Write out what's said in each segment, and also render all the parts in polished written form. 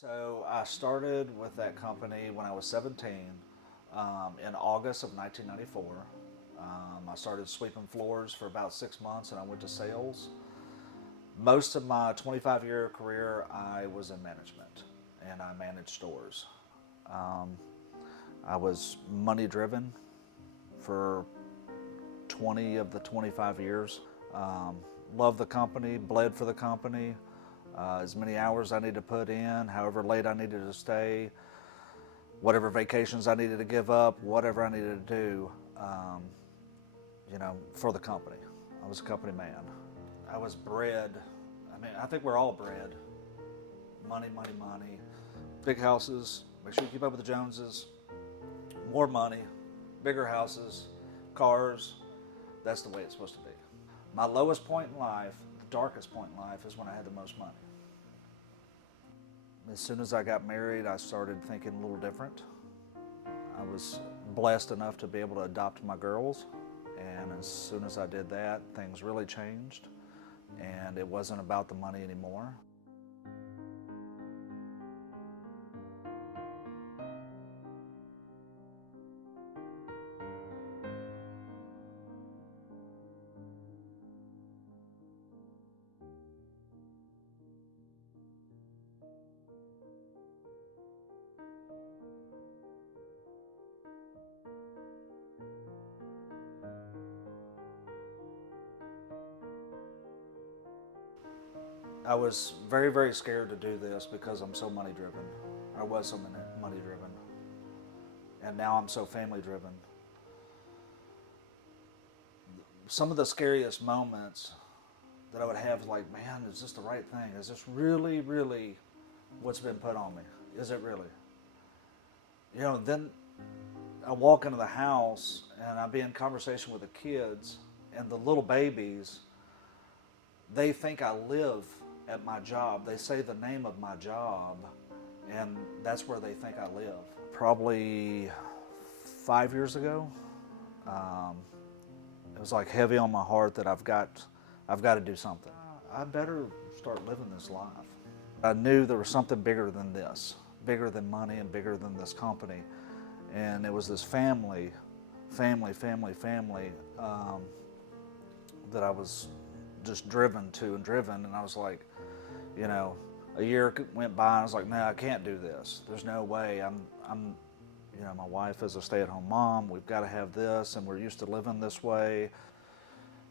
So I started with that company when I was 17 in August of 1994. I started sweeping floors for about 6 months and I went to sales. Most of my 25-year career, I was in management and I managed stores. I was money driven for 20 of the 25 years. Loved the company, bled for the company. As many hours I needed to put in, however late I needed to stay, whatever vacations I needed to give up, whatever I needed to do, for the company. I was a company man. I was bred, I think we're all bred. Money, money, money. Big houses, make sure you keep up with the Joneses. More money, bigger houses, cars. That's the way it's supposed to be. My lowest point in life, the darkest point in life, is when I had the most money. As soon as I got married, I started thinking a little different. I was blessed enough to be able to adopt my girls, and as soon as I did that, things really changed, and it wasn't about the money anymore. I was very, very scared to do this because I'm so money driven. I was so money driven. And now I'm so family driven. Some of the scariest moments that I would have is like, man, is this the right thing? Is this really, really what's been put on me? Is it really? Then I walk into the house and I be in conversation with the kids and the little babies, they think I live at my job. They say the name of my job, and that's where they think I live. Probably 5 years ago, it was like heavy on my heart that I've got to do something. I better start living this life. I knew there was something bigger than this, bigger than money and bigger than this company, and it was this family, that I was just driven to and driven, and I was like, a year went by and I was like, no, I can't do this. There's no way. My wife is a stay-at-home mom. We've got to have this, and we're used to living this way.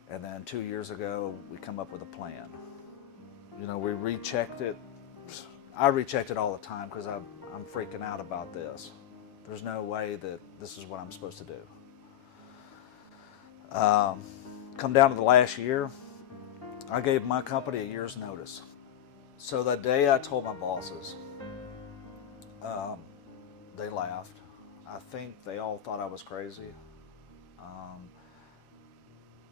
And then 2 years ago, we come up with a plan. We rechecked it. I rechecked it all the time because I'm freaking out about this. There's no way that this is what I'm supposed to do. Come down to the last year, I gave my company a year's notice. So that day I told my bosses, they laughed. I think they all thought I was crazy.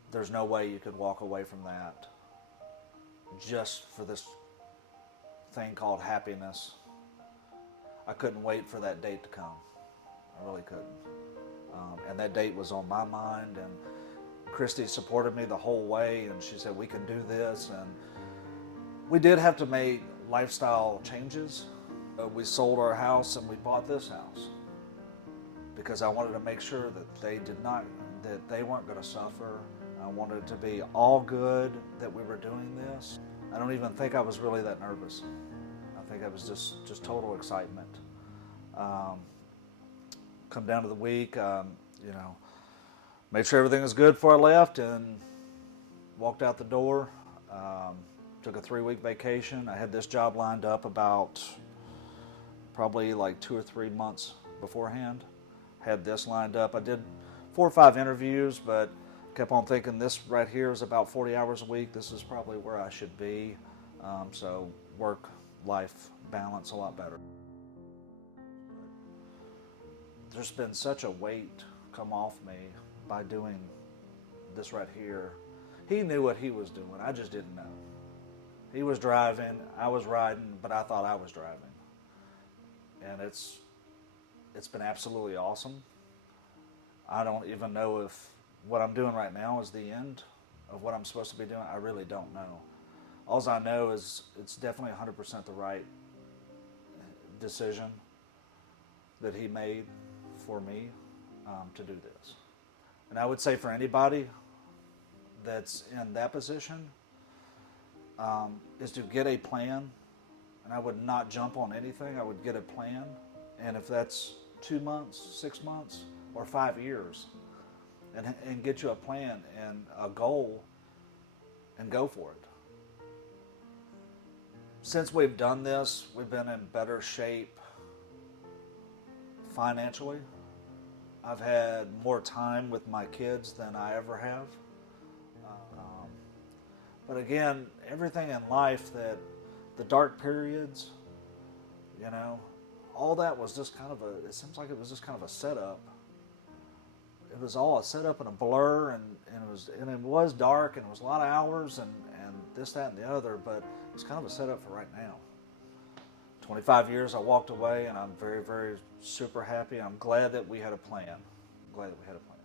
There's no way you could walk away from that just for this thing called happiness. I couldn't wait for that date to come. I really couldn't. And that date was on my mind, and Christy supported me the whole way, and she said, we can do this. And we did have to make lifestyle changes. We sold our house and we bought this house because I wanted to make sure that they weren't going to suffer. I wanted it to be all good that we were doing this. I don't even think I was really that nervous. I think I was just total excitement. Come down to the week, made sure everything was good before I left and walked out the door. Took a 3-week vacation. I had this job lined up about probably like 2 or 3 months beforehand. Had this lined up. I did 4 or 5 interviews, but kept on thinking this right here is about 40 hours a week. This is probably where I should be. So work-life balance a lot better. There's been such a weight come off me by doing this right here. He knew what he was doing. I just didn't know. He was driving, I was riding, but I thought I was driving. And it's been absolutely awesome. I don't even know if what I'm doing right now is the end of what I'm supposed to be doing. I really don't know. All I know is it's definitely 100% the right decision that He made for me to do this. And I would say for anybody that's in that position, is to get a plan. And I would not jump on anything. I would get a plan. And if that's 2 months, 6 months, or 5 years, and get you a plan and a goal and go for it. Since we've done this, we've been in better shape financially. I've had more time with my kids than I ever have. But again, everything in life, that the dark periods, all that was just kind of it seems like it was just kind of a setup. It was all a setup and a blur, and it was dark, and it was a lot of hours and this, that, and the other, but it's kind of a setup for right now. 25 years I walked away, and I'm very, very super happy. I'm glad that we had a plan. I'm glad that we had a plan.